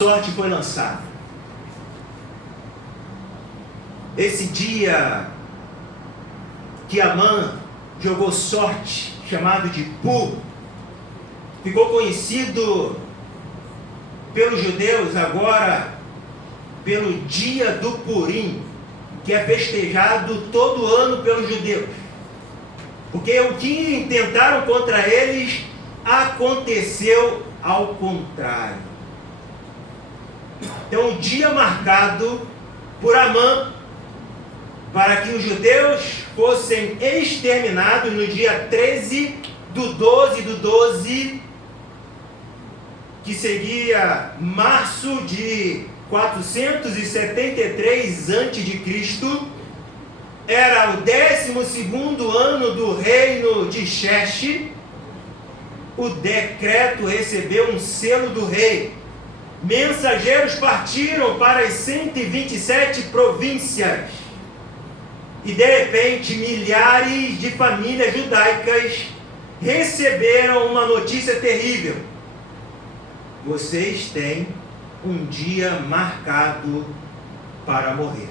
sorte foi lançada. Esse dia que Amã jogou sorte, chamado de Pu, ficou conhecido pelos judeus agora pelo dia do Purim, que é festejado todo ano pelos judeus. Porque o que intentaram contra eles aconteceu ao contrário. Então, um dia marcado por Amã para que os judeus fossem exterminados no dia 13 do 12, que seguia março de 473 a.C., era o 12º ano do reino de Xerxes. O decreto recebeu um selo do rei. Mensageiros partiram para as 127 províncias. E de repente, milhares de famílias judaicas receberam uma notícia terrível. Vocês têm um dia marcado para morrer.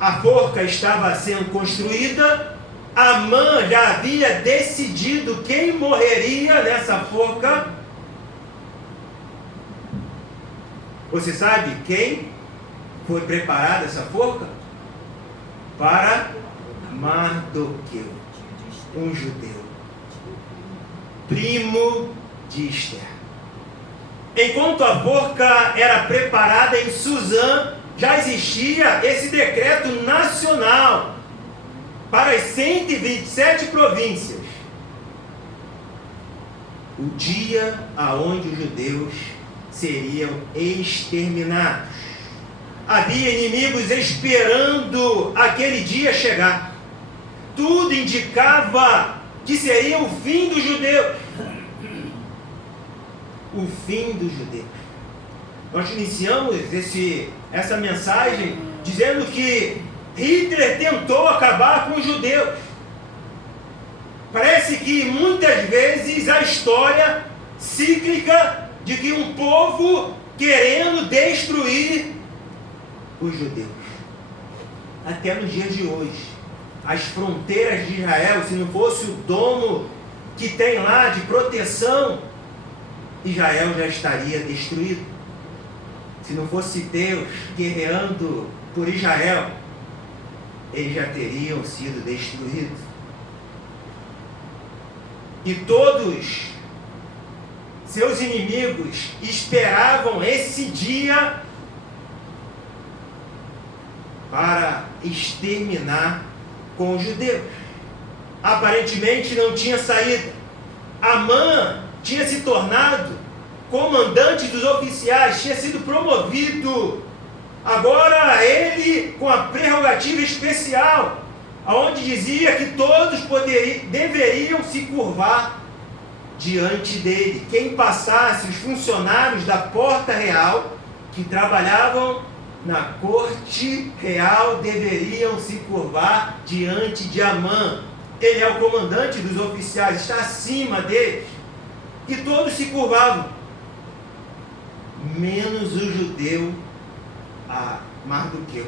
A forca estava sendo construída. Amã já havia decidido quem morreria nessa forca. Você sabe quem foi preparada essa forca? Para Mardoqueu, um judeu, primo de Esther. Enquanto a forca era preparada em Suzã, já existia esse decreto nacional para as 127 províncias. O dia aonde os judeus seriam exterminados. Havia inimigos esperando aquele dia chegar. Tudo indicava que seria o fim dos judeus. O fim dos judeus. Nós iniciamos essa mensagem dizendo que Hitler tentou acabar com os judeus. Parece que muitas vezes a história cíclica de que um povo querendo destruir os judeus. Até nos dias de hoje, as fronteiras de Israel, se não fosse o domo que tem lá de proteção, Israel já estaria destruído. Se não fosse Deus guerreando por Israel, eles já teriam sido destruídos. E todos seus inimigos esperavam esse dia para exterminar com os judeus. Aparentemente não tinha saída. Amã tinha se tornado comandante dos oficiais, tinha sido promovido. Agora ele com a prerrogativa especial, aonde dizia que todos deveriam se curvar diante dele. Quem passasse, os funcionários da porta real, que trabalhavam na corte real, deveriam se curvar diante de Amã. Ele é o comandante dos oficiais, está acima deles. E todos se curvavam, menos o judeu Mardoqueu.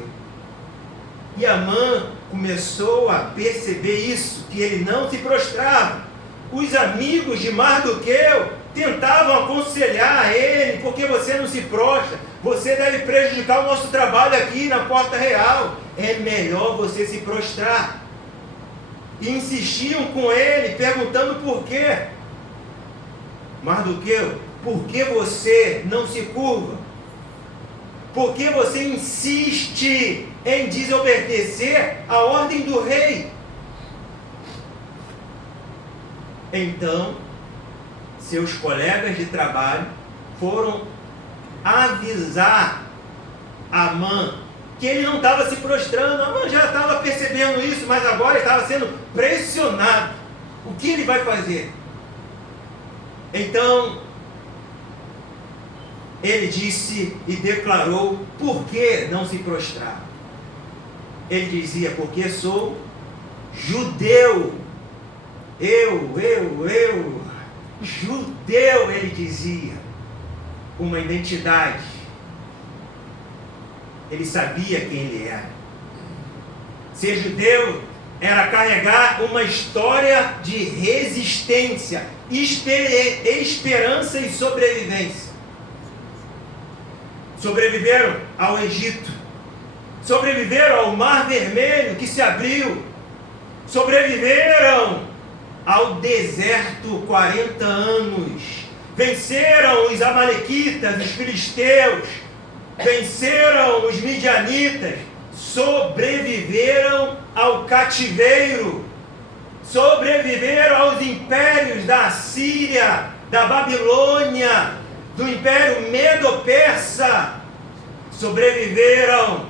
E Amã começou a perceber isso, que ele não se prostrava. Os amigos de Mardoqueu tentavam aconselhar a ele: porque você não se prostra? Você deve prejudicar o nosso trabalho aqui na porta real. É melhor você se prostrar. E insistiam com ele, perguntando por quê. Mardoqueu, por que você não se curva? Por que você insiste em desobedecer a ordem do rei? Então, seus colegas de trabalho foram avisar Amã que ele não estava se prostrando. Amã já estava percebendo isso, mas agora estava sendo pressionado. O que ele vai fazer? Então, ele disse e declarou por que não se prostrava. Ele dizia: porque sou judeu. Eu, judeu, ele dizia. uma identidade. Ele sabia quem ele era. Ser judeu era carregar uma história de resistência, esperança e sobrevivência. Sobreviveram ao Egito, sobreviveram ao Mar Vermelho que se abriu, sobreviveram ao deserto 40 anos, venceram os amalequitas, os filisteus, venceram os midianitas, sobreviveram ao cativeiro, sobreviveram aos impérios da Assíria, da Babilônia, do Império Medo-Persa, sobreviveram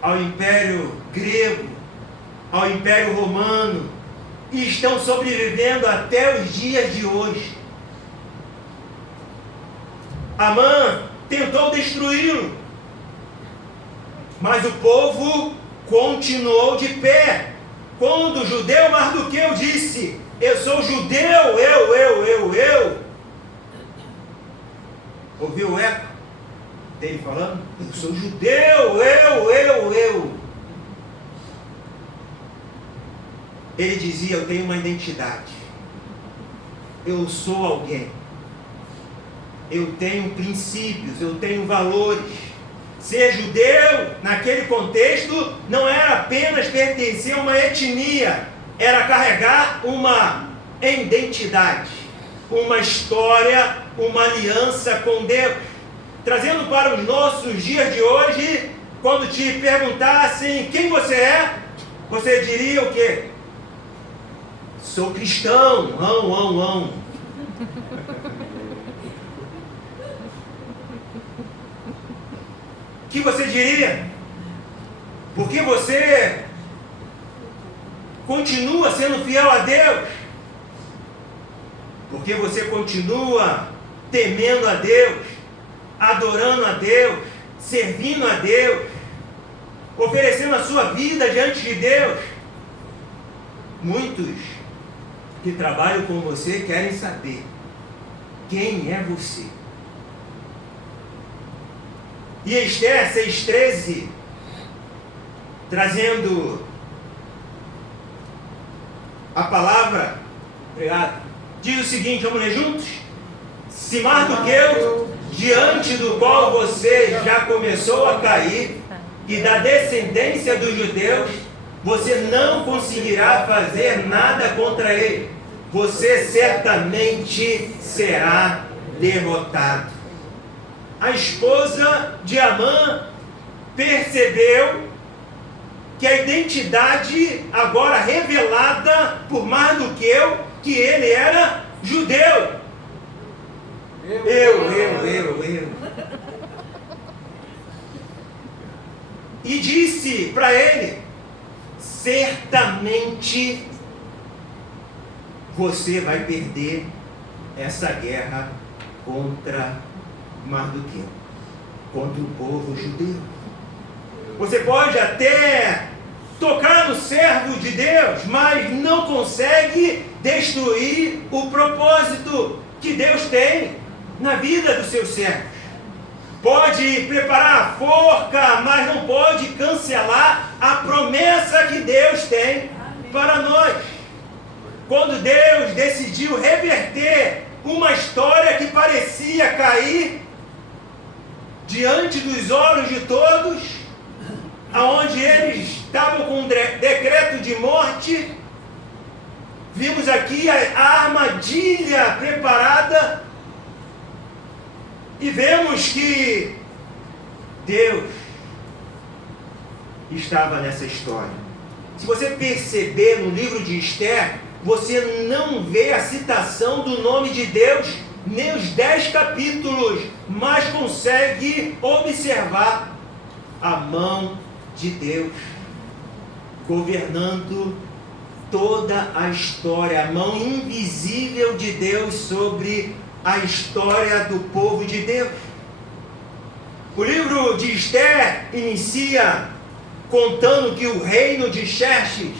ao Império Grego, ao Império Romano, e estão sobrevivendo até os dias de hoje. Amã tentou destruí-lo, mas o povo continuou de pé. Quando o judeu Mardoqueu disse: eu sou judeu, eu. Ouviu o eco dele falando? Eu sou judeu, eu. Ele dizia: eu tenho uma identidade. Eu sou alguém. Eu tenho princípios, eu tenho valores. Ser judeu, naquele contexto, não era apenas pertencer a uma etnia, era carregar uma identidade, uma história, uma aliança com Deus. Trazendo para os nossos dias de hoje, quando te perguntassem quem você é, você diria o quê? Sou cristão, ão. O que você diria? Porque você continua sendo fiel a Deus, porque você continua temendo a Deus, adorando a Deus, servindo a Deus, oferecendo a sua vida diante de Deus. Muitos que trabalham com você querem saber quem é você. E Esther 6,13, trazendo a palavra, obrigado, diz o seguinte, vamos ler juntos? Se Mardoqueu, diante do qual você já começou a cair, e da descendência dos judeus, você não conseguirá fazer nada contra ele. Você certamente será derrotado. A esposa de Amã percebeu que a identidade agora revelada por Mardoqueu, que ele era judeu. Eu. E disse para ele: certamente você vai perder essa guerra contra Mardoqueu, contra o povo judeu. Você pode até tocar no servo de Deus, mas não consegue destruir o propósito que Deus tem na vida dos seus servos. Pode preparar a forca, mas não pode cancelar a promessa que Deus tem para nós. Quando Deus decidiu reverter uma história que parecia cair diante dos olhos de todos, aonde eles estavam com um decreto de morte, vimos aqui a armadilha preparada e vemos que Deus estava nessa história. Se você perceber no livro de Esther, você não vê a citação do nome de Deus nem os 10 capítulos, mas consegue observar a mão de Deus governando toda a história, a mão invisível de Deus sobre a história do povo de Deus. O livro de Esther inicia contando que o reino de Xerxes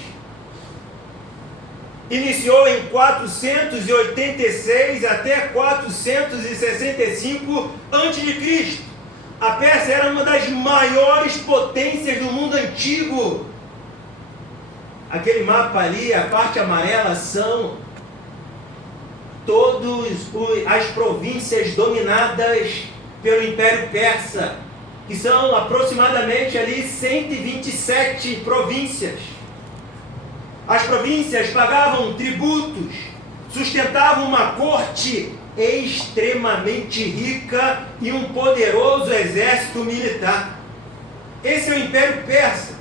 iniciou em 486 até 465 a.C. A Pérsia era uma das maiores potências do mundo antigo. Aquele mapa ali, a parte amarela, são todas as províncias dominadas pelo Império Persa, que são aproximadamente ali 127 províncias. As províncias pagavam tributos, sustentavam uma corte extremamente rica e um poderoso exército militar. Esse é o Império Persa.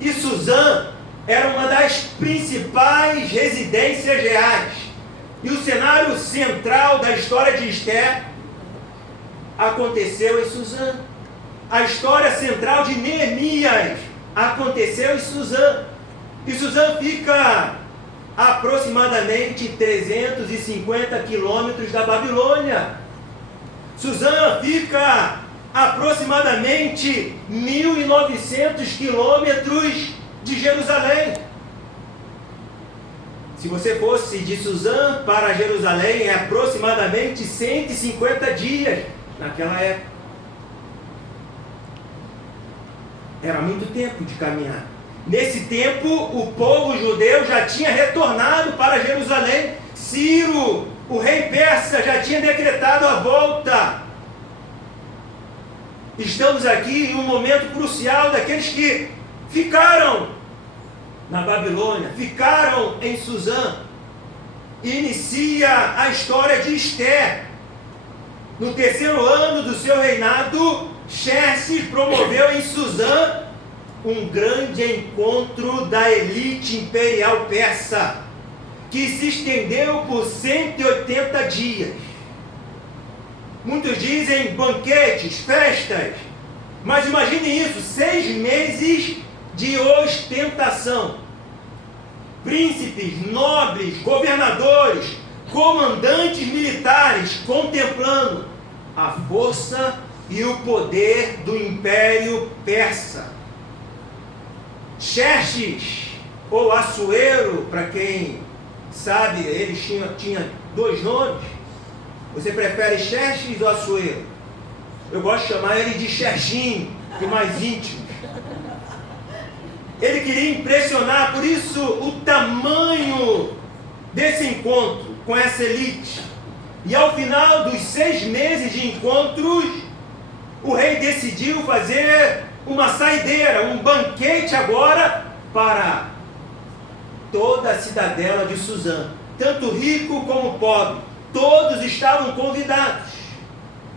E Suzã era uma das principais residências reais. E o cenário central da história de Esther aconteceu em Suzã. A história central de Neemias aconteceu em Suzã. E Suzã fica a aproximadamente 350 quilômetros da Babilônia. Suzã fica a aproximadamente 1.900 quilômetros de Jerusalém. Se você fosse de Suzã para Jerusalém, é aproximadamente 150 dias naquela época. Era muito tempo de caminhar. Nesse tempo, o povo judeu já tinha retornado para Jerusalém. Ciro, o rei persa, já tinha decretado a volta. Estamos aqui em um momento crucial daqueles que ficaram na Babilônia, ficaram em Suzã. Inicia a história de Esther. No 3º ano do seu reinado, Xerxes promoveu em Suzã um grande encontro da elite imperial persa, que se estendeu por 180 dias. Muitos dizem banquetes, festas, mas imagine isso, 6 meses de ostentação. Príncipes, nobres, governadores, comandantes militares contemplando a força e o poder do Império Persa. Xerxes, ou Assuero, para quem sabe, eles tinham 2 nomes. Você prefere Xerxes ou Assuero? Eu gosto de chamar ele de Xerxinho, que é mais íntimo. Ele queria impressionar, por isso o tamanho desse encontro com essa elite. E ao final dos 6 meses de encontros, o rei decidiu fazer uma saideira, um banquete agora para toda a cidadela de Suzã, tanto rico como pobre, todos estavam convidados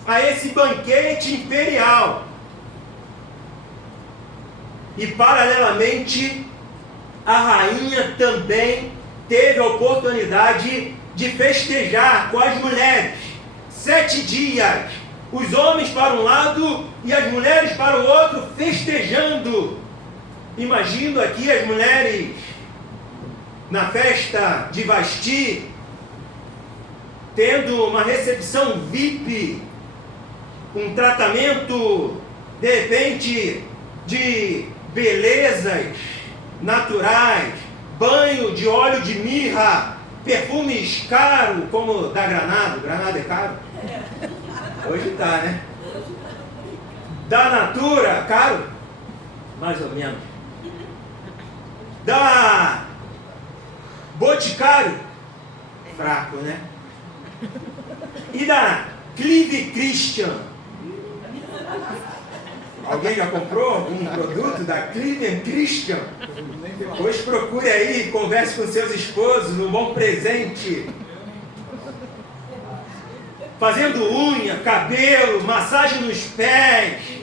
a esse banquete imperial. E paralelamente, a rainha também teve a oportunidade de festejar com as mulheres 7 dias. Os homens para um lado e as mulheres para o outro, festejando. Imagino aqui as mulheres na festa de Vasti, tendo uma recepção VIP, um tratamento, de repente, de belezas naturais, banho de óleo de mirra, perfumes caros, como da Granado. Granado é caro? Hoje tá, né? Da Natura, caro? Mais ou menos. Da Boticário, fraco, né? E da Clive Christian. Alguém já comprou um produto da Clive Christian? Depois procure aí, converse com seus esposos, um bom presente. Fazendo unha, cabelo, massagem nos pés.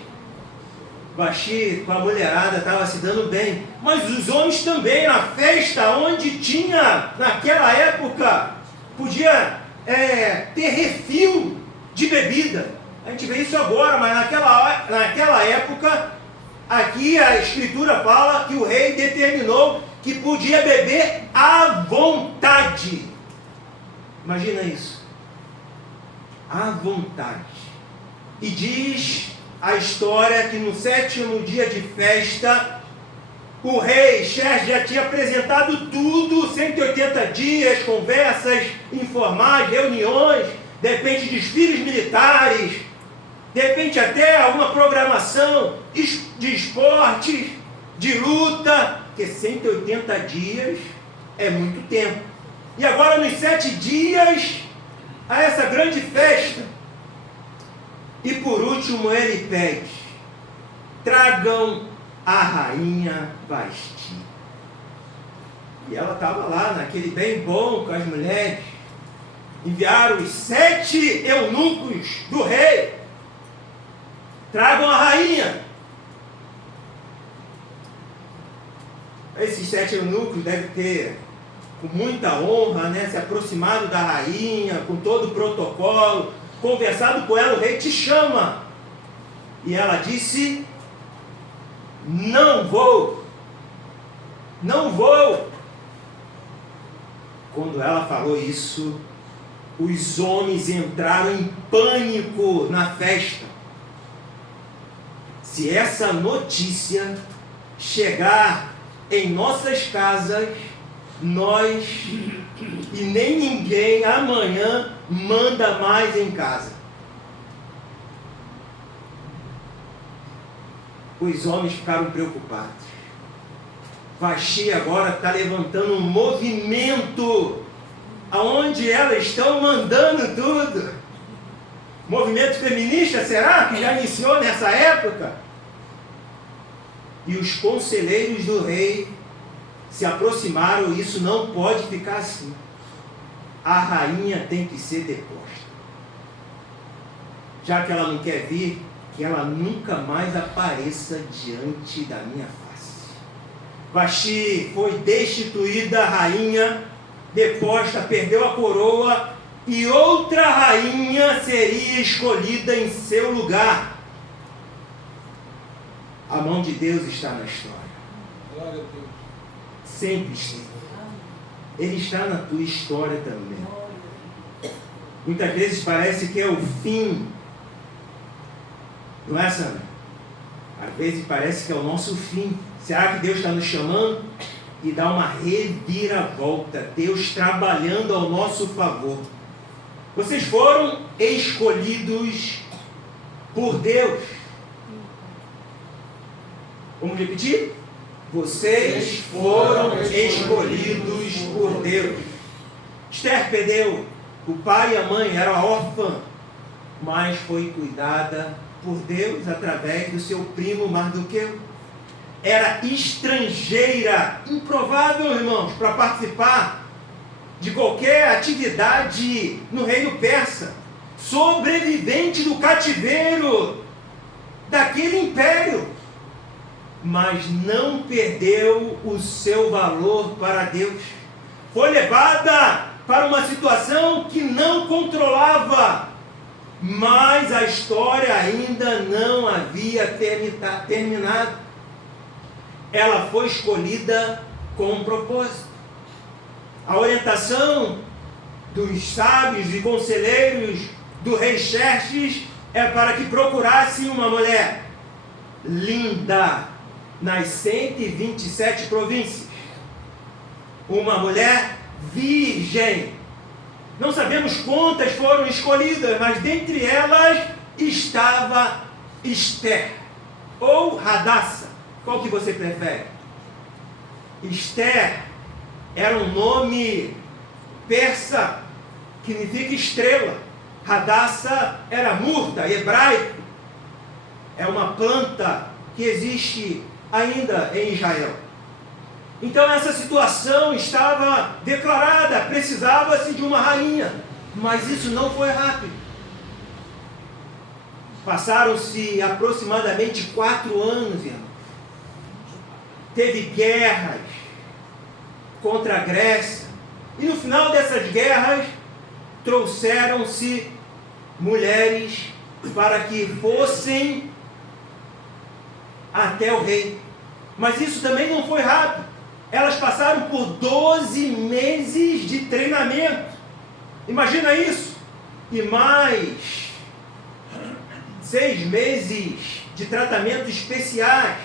Vasti com a mulherada estava se dando bem. Mas os homens também, na festa, onde tinha, naquela época, podia ter refil de bebida. A gente vê isso agora, mas naquela época, aqui a Escritura fala que o rei determinou que podia beber à vontade. Imagina isso. À vontade. E diz a história que no 7º dia de festa, O rei Xerxes já tinha apresentado tudo, 180 dias, conversas informais, reuniões, de repente desfiles militares, de repente até alguma programação de esportes, de luta, porque 180 dias é muito tempo. E agora nos 7 dias, há essa grande festa. E por último ele pede, tragam a rainha Vasti. E ela estava lá, naquele bem bom com as mulheres. Enviaram os 7 eunucos do rei. Tragam a rainha. Esses 7 eunucos devem ter, com muita honra, se aproximado da rainha, com todo o protocolo, conversado com ela, o rei te chama. E ela disse, não vou. Quando ela falou isso, os homens entraram em pânico na festa. Se essa notícia chegar em nossas casas, nós e nem ninguém amanhã manda mais em casa. Os homens ficaram preocupados. Vasti agora está levantando um movimento aonde elas estão mandando tudo. Movimento feminista, será que já iniciou nessa época? E os conselheiros do rei se aproximaram, isso não pode ficar assim. A rainha tem que ser deposta. Já que ela não quer vir, que ela nunca mais apareça diante da minha face. Vasti foi destituída rainha, deposta, perdeu a coroa, e outra rainha seria escolhida em seu lugar. A mão de Deus está na história. Glória a Deus. Sempre esteve. Ele está na tua história também. Muitas vezes parece que é o fim. Não é, Sandra? Às vezes parece que é o nosso fim. Será que Deus está nos chamando? E dá uma reviravolta. Deus trabalhando ao nosso favor. Vocês foram escolhidos por Deus. Vamos repetir? Vocês foram escolhidos por Deus. Esther perdeu o pai e a mãe, era órfã, mas foi cuidada por Deus através do seu primo Mardoqueu. Era estrangeira, improvável, irmãos, para participar de qualquer atividade no reino persa, sobrevivente do cativeiro daquele império, mas não perdeu o seu valor para Deus. Foi levada para uma situação que não controlava, mas a história ainda não havia terminado. Ela foi escolhida com um propósito. A orientação dos sábios e conselheiros do rei Xerxes é para que procurassem uma mulher linda nas 127 províncias. Uma mulher virgem. Não sabemos quantas foram escolhidas, mas dentre elas estava Esther, ou Hadassah. Qual que você prefere? Esther era um nome persa, que significa estrela. Hadassah era murta, hebraico. É uma planta que existe ainda em Israel. Então essa situação estava declarada, precisava-se de uma rainha, mas isso não foi rápido. Passaram-se aproximadamente 4 anos, irmão. Teve guerras contra a Grécia, e no final dessas guerras trouxeram-se mulheres para que fossem até o rei. Mas isso também não foi rápido. Elas passaram por 12 meses de treinamento. Imagina isso. E mais 6 meses de tratamentos especiais.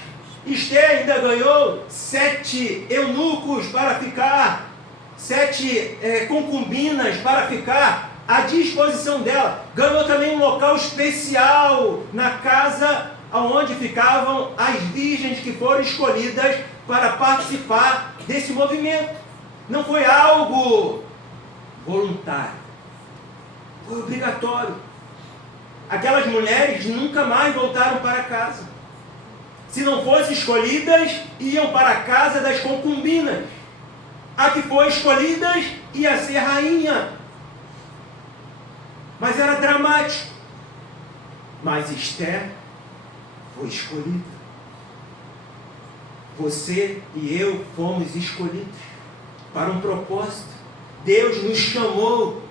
Esther ainda ganhou 7 eunucos para ficar, 7 concubinas para ficar à disposição dela. Ganhou também um local especial na casa onde ficavam as virgens que foram escolhidas para participar desse movimento. Não foi algo voluntário, foi obrigatório. Aquelas mulheres nunca mais voltaram para casa. Se não fossem escolhidas, iam para a casa das concubinas. A que foi escolhida ia ser rainha. Mas era dramático. Mas Esther foi escolhida. Você e eu fomos escolhidos para um propósito. Deus nos chamou.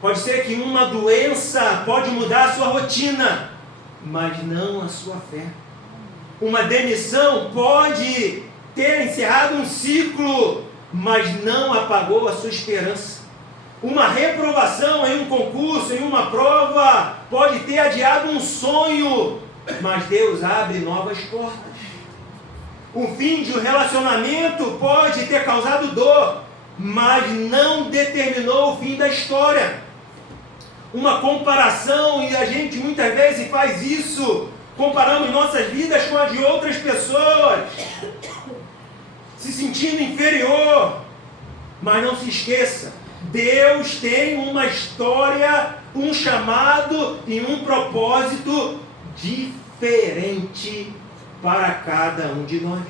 Pode ser que uma doença pode mudar a sua rotina, mas não a sua fé. Uma demissão pode ter encerrado um ciclo, mas não apagou a sua esperança. Uma reprovação em um concurso, em uma prova, pode ter adiado um sonho, mas Deus abre novas portas. O fim de um relacionamento pode ter causado dor, mas não determinou o fim da história. Uma comparação, e a gente muitas vezes faz isso, comparamos nossas vidas com as de outras pessoas, se sentindo inferior. Mas não se esqueça, Deus tem uma história, um chamado e um propósito diferente para cada um de nós.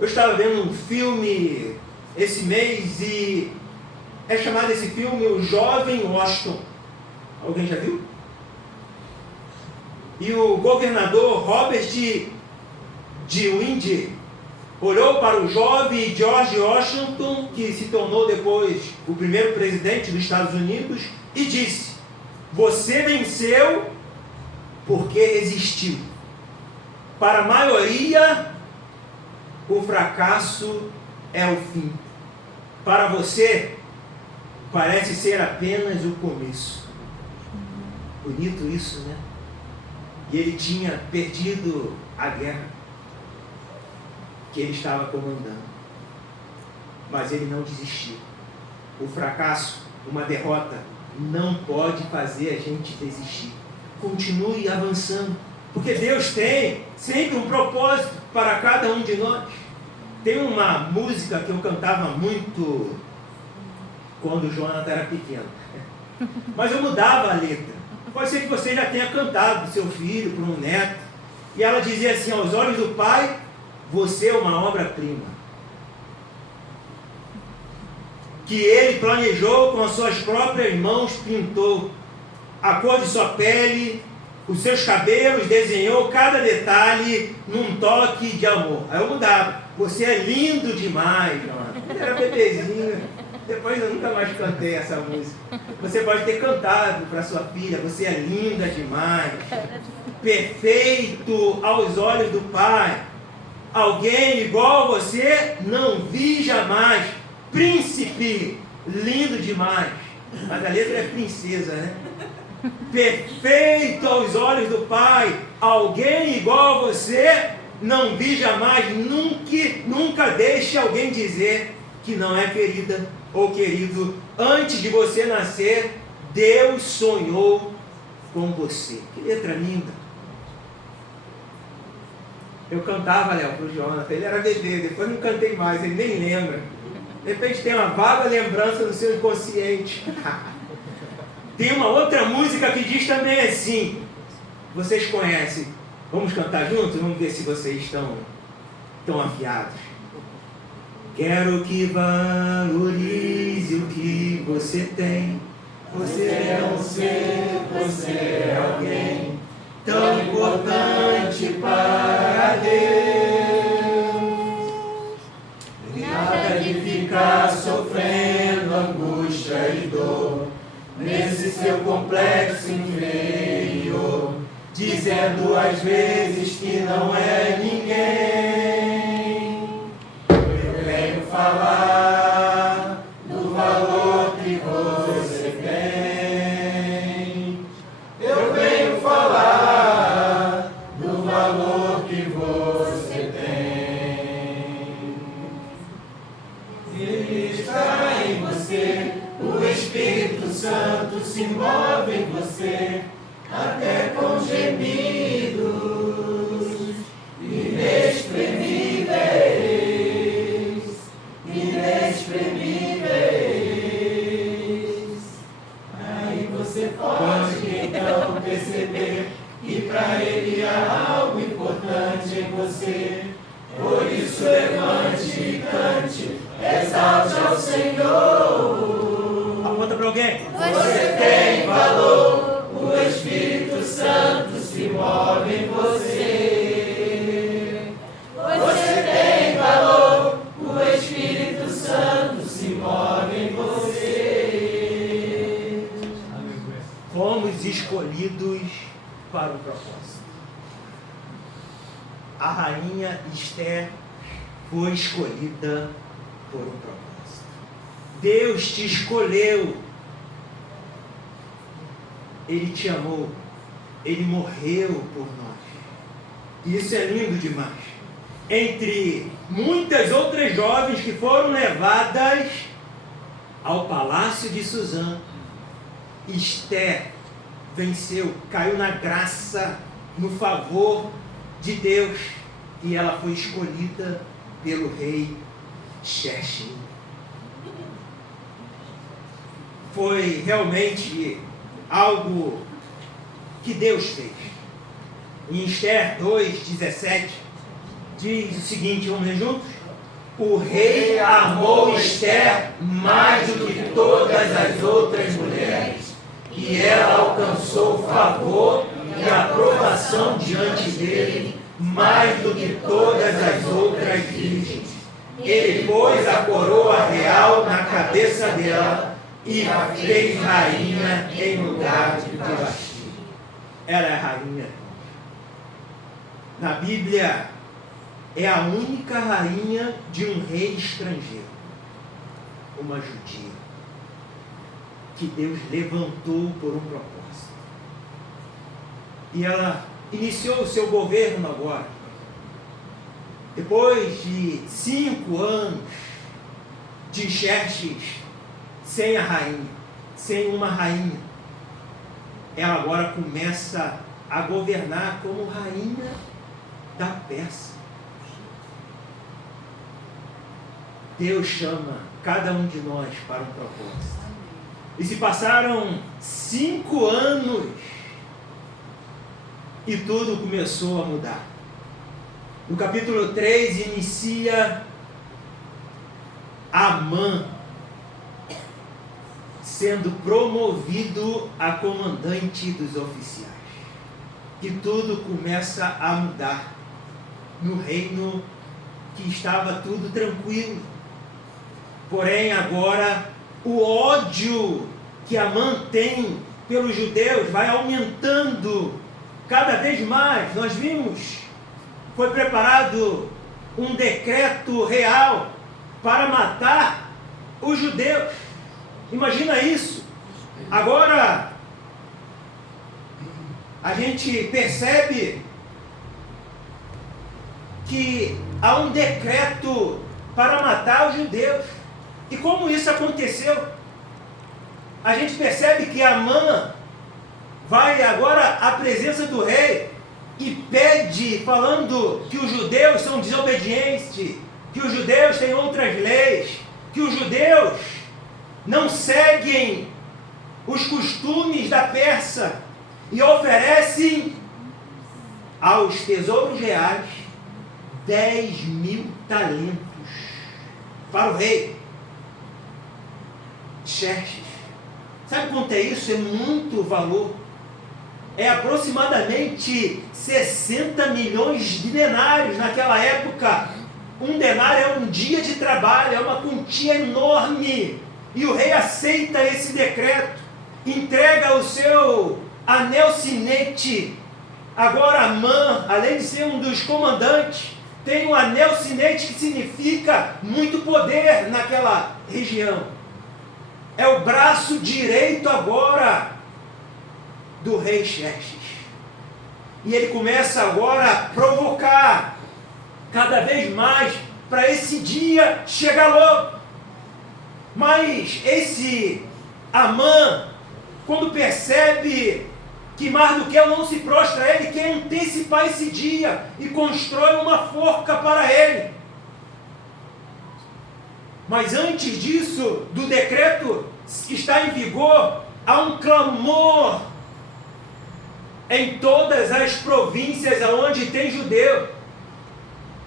Eu estava vendo um filme esse mês e é chamado esse filme O Jovem Washington. Alguém já viu? E o governador Robert de Windsor olhou para o jovem George Washington, que se tornou depois o primeiro presidente dos Estados Unidos, e disse: você venceu porque resistiu. Para a maioria, o fracasso é o fim. Para você, parece ser apenas o começo. Bonito isso, né? E ele tinha perdido a guerra que ele estava comandando. Mas ele não desistiu. O fracasso, uma derrota, não pode fazer a gente desistir. Continue avançando. Porque Deus tem sempre um propósito para cada um de nós. Tem uma música que eu cantava muito quando o Jonathan era pequeno. Mas eu mudava a letra. Pode ser que você já tenha cantado para o seu filho, para um neto. E ela dizia assim: aos olhos do Pai, você é uma obra-prima. Que Ele planejou com as suas próprias mãos, pintou a cor de sua pele, os seus cabelos, desenhou cada detalhe num toque de amor. Aí eu mudava: você é lindo demais, Jonathan. Ele era bebezinho. Depois eu nunca mais cantei essa música. Você pode ter cantado para sua filha: você é linda demais, perfeito aos olhos do Pai. Alguém igual a você não vi jamais. Príncipe, lindo demais. Mas a letra é princesa, né? Perfeito aos olhos do Pai. Alguém igual a você não vi jamais. Nunca deixe alguém dizer que não é querida ou querido. Antes de você nascer, Deus sonhou com você. Que letra linda. Eu cantava, Léo, para o Jonathan. Ele era bebê, depois não cantei mais, ele nem lembra. De repente tem uma vaga lembrança no seu inconsciente. Tem uma outra música que diz também assim. Vocês conhecem? Vamos cantar juntos? Vamos ver se vocês estão afiados. Quero que valorize o que você tem. Você é um ser, você é alguém tão importante para Deus. Nada de ficar sofrendo angústia e dor nesse seu complexo inferior, dizendo às vezes que não é ninguém. Eu venho falar do valor que você tem. Eu venho falar do valor perceber que para ele há algo importante em você. Por isso levante e cante, exalte ao Senhor. Aponta para alguém. Você tem valor, o Espírito Santo se move em você. Você tem valor, o Espírito Santo se move em você. Fomos escolhidos para o propósito. A rainha Esther foi escolhida por um propósito. Deus te escolheu. Ele te amou. Ele morreu por nós. Isso é lindo demais. Entre muitas outras jovens que foram levadas ao palácio de Suzã, Esther venceu, caiu na graça, no favor de Deus, e ela foi escolhida pelo rei Xerxes. Foi realmente algo que Deus fez. Em Esther 2:17 diz o seguinte, vamos ler juntos? O rei amou Esther mais do que todas as outras mulheres, e ela alcançou favor e aprovação diante dele, mais do que todas as outras virgens. Ele pôs a coroa real na cabeça dela e a fez rainha em lugar de Vasti. Ela é a rainha. Na Bíblia, é a única rainha de um rei estrangeiro, uma judia, que Deus levantou por um propósito. E ela iniciou o seu governo agora, depois de 5 anos de Xerxes sem a rainha, sem uma rainha. Ela agora começa a governar como rainha da Pérsia. Deus chama cada um de nós para um propósito. E se passaram 5 anos e tudo começou a mudar. No capítulo 3 inicia Amã sendo promovido a comandante dos oficiais. E tudo começa a mudar no reino que estava tudo tranquilo. Porém, agora, o ódio que Amã tem pelos judeus vai aumentando cada vez mais. Nós vimos, foi preparado um decreto real para matar os judeus. Imagina isso. Agora, a gente percebe que há um decreto para matar os judeus. E como isso aconteceu? A gente percebe que Amã vai agora à presença do rei e pede, falando que os judeus são desobedientes, que os judeus têm outras leis, que os judeus não seguem os costumes da Pérsia, e oferecem aos tesouros reais 10.000 talentos para o rei Xerxes. Sabe quanto é isso? É muito valor. É aproximadamente 60 milhões de denários naquela época. Um denário é um dia de trabalho, é uma quantia enorme. E o rei aceita esse decreto, entrega o seu anel sinete. Agora Amã, além de ser um dos comandantes, tem um anel sinete que significa muito poder naquela região. É o braço direito agora do rei Xerxes. E ele começa agora a provocar cada vez mais para esse dia chegar logo. Mas esse Amã, quando percebe que Mardoqueu não se prostra a ele, quer antecipar esse dia e constrói uma forca para ele. Mas antes disso, do decreto estar em vigor, há um clamor em todas as províncias aonde tem judeu.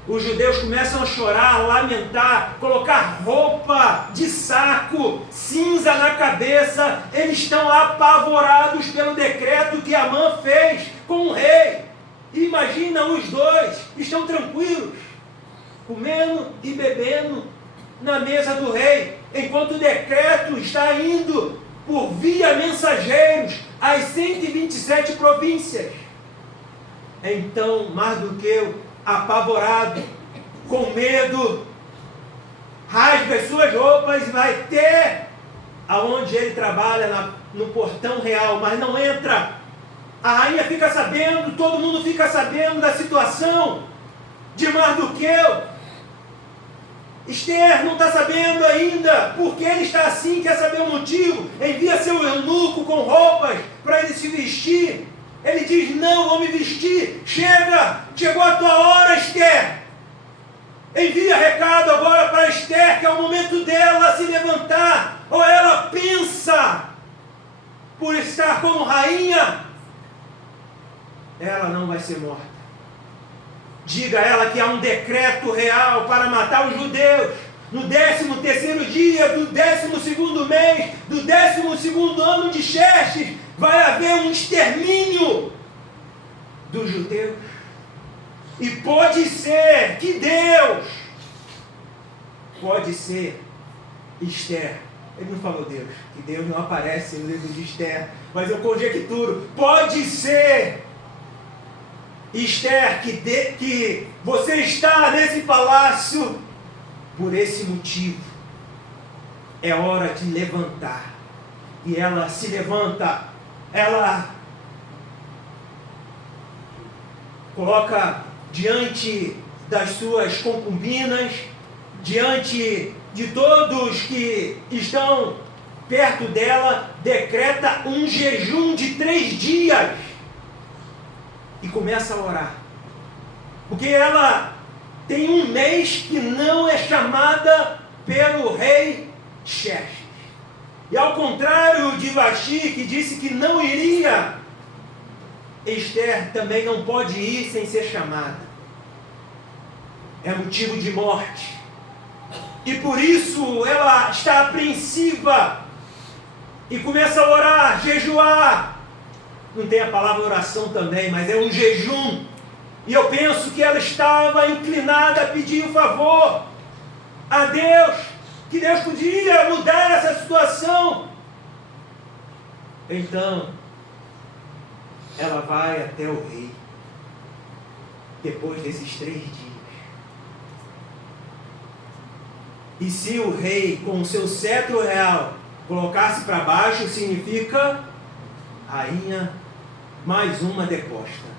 Os judeus começam a chorar, a lamentar, colocar roupa de saco, cinza na cabeça. Eles estão apavorados pelo decreto que Amã fez com o rei. Imagina, os dois estão tranquilos, comendo e bebendo na mesa do rei, enquanto o decreto está indo por via mensageiros às 127 províncias. Então Mardoqueu, apavorado, com medo, rasga as suas roupas e vai até aonde ele trabalha, no portão real, mas não entra. A rainha fica sabendo, todo mundo fica sabendo da situação de Mardoqueu. Esther não está sabendo ainda porque ele está assim, quer saber o motivo. Envia seu eunuco com roupas para ele se vestir. Ele diz: não, vou me vestir. Chegou a tua hora, Esther. Envia recado agora para Esther, que é o momento dela se levantar. Ou ela pensa, por estar como rainha, ela não vai ser morta. Diga a ela que há um decreto real para matar os judeus. No 13º dia do 12º mês, do 12º ano de Xerxes, vai haver um extermínio dos judeus. E pode ser que Deus, pode ser Esther, ele não falou Deus, que Deus não aparece no livro de Esther, mas eu conjecturo, pode ser Esther, que você está nesse palácio por esse motivo. É hora de levantar. E ela se levanta, ela coloca diante das suas concubinas, diante de todos que estão perto dela, decreta um jejum de 3 dias. E começa a orar. Porque ela tem um mês que não é chamada pelo rei Xerxes. E ao contrário de Vasti, que disse que não iria, Esther também não pode ir sem ser chamada. É motivo de morte. E por isso ela está apreensiva. E começa a orar, jejuar. Não tem a palavra oração também, mas é um jejum. E eu penso que ela estava inclinada a pedir um favor a Deus, que Deus podia mudar essa situação. Então, ela vai até o rei, depois desses 3 dias. E se o rei, com o seu cetro real, colocasse para baixo, significa rainha mais uma deposta.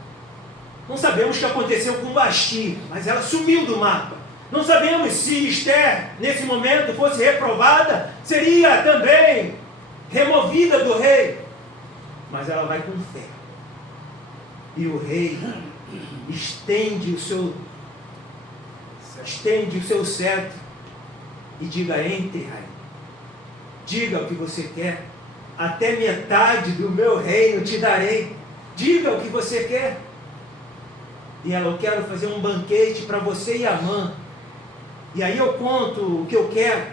Não sabemos o que aconteceu com Vasti, mas ela sumiu do mapa. Não sabemos se Esther, nesse momento, fosse reprovada, seria também removida do rei. Mas ela vai com fé. E o rei estende o seu cetro e diga: entre, rainha. Diga o que você quer. Até metade do meu reino te darei. Diga o que você quer. E ela: eu quero fazer um banquete para você e Amã. E aí eu conto o que eu quero.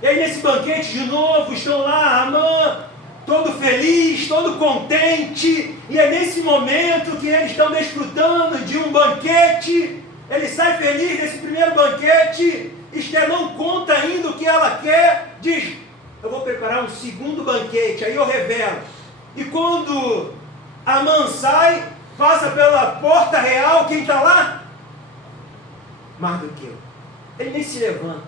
E aí nesse banquete de novo estão lá Amã, todo feliz, todo contente. E é nesse momento que eles estão desfrutando de um banquete. Ele sai feliz desse primeiro banquete. Esther não conta ainda o que ela quer. Diz: eu vou preparar um segundo banquete. Aí eu revelo. E quando Amã sai, passa pela porta real, quem está lá? Mardoqueu. Ele nem se levanta.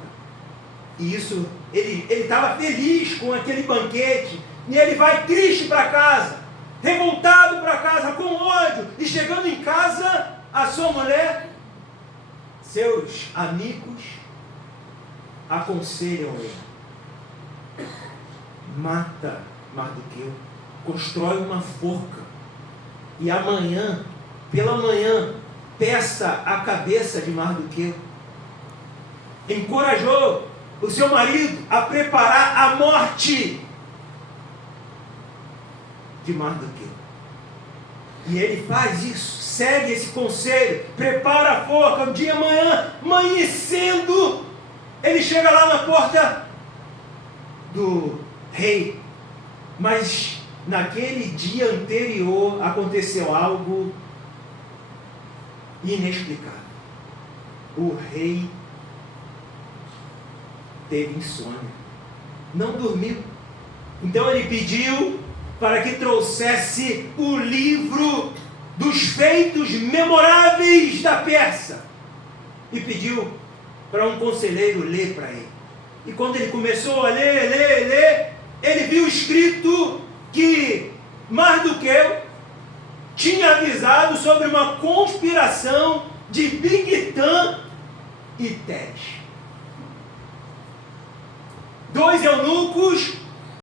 E isso, ele estava feliz com aquele banquete. E ele vai triste para casa, revoltado para casa, com ódio. E chegando em casa, a sua mulher, seus amigos, aconselham ele: mata Mardoqueu, constrói uma forca. E amanhã, pela manhã, peça a cabeça de Mardoqueu. Encorajou o seu marido a preparar a morte de Mardoqueu. E ele faz isso, segue esse conselho, prepara a forca. No dia amanhecendo, ele chega lá na porta do rei. Mas naquele dia anterior aconteceu algo inexplicável. O rei teve insônia, não dormiu. Então ele pediu para que trouxesse o livro dos feitos memoráveis da Pérsia e pediu para um conselheiro ler para ele. E quando ele começou a ler, ele viu escrito que Mardoqueu tinha avisado sobre uma conspiração de Bigtã e Teres, 2 eunucos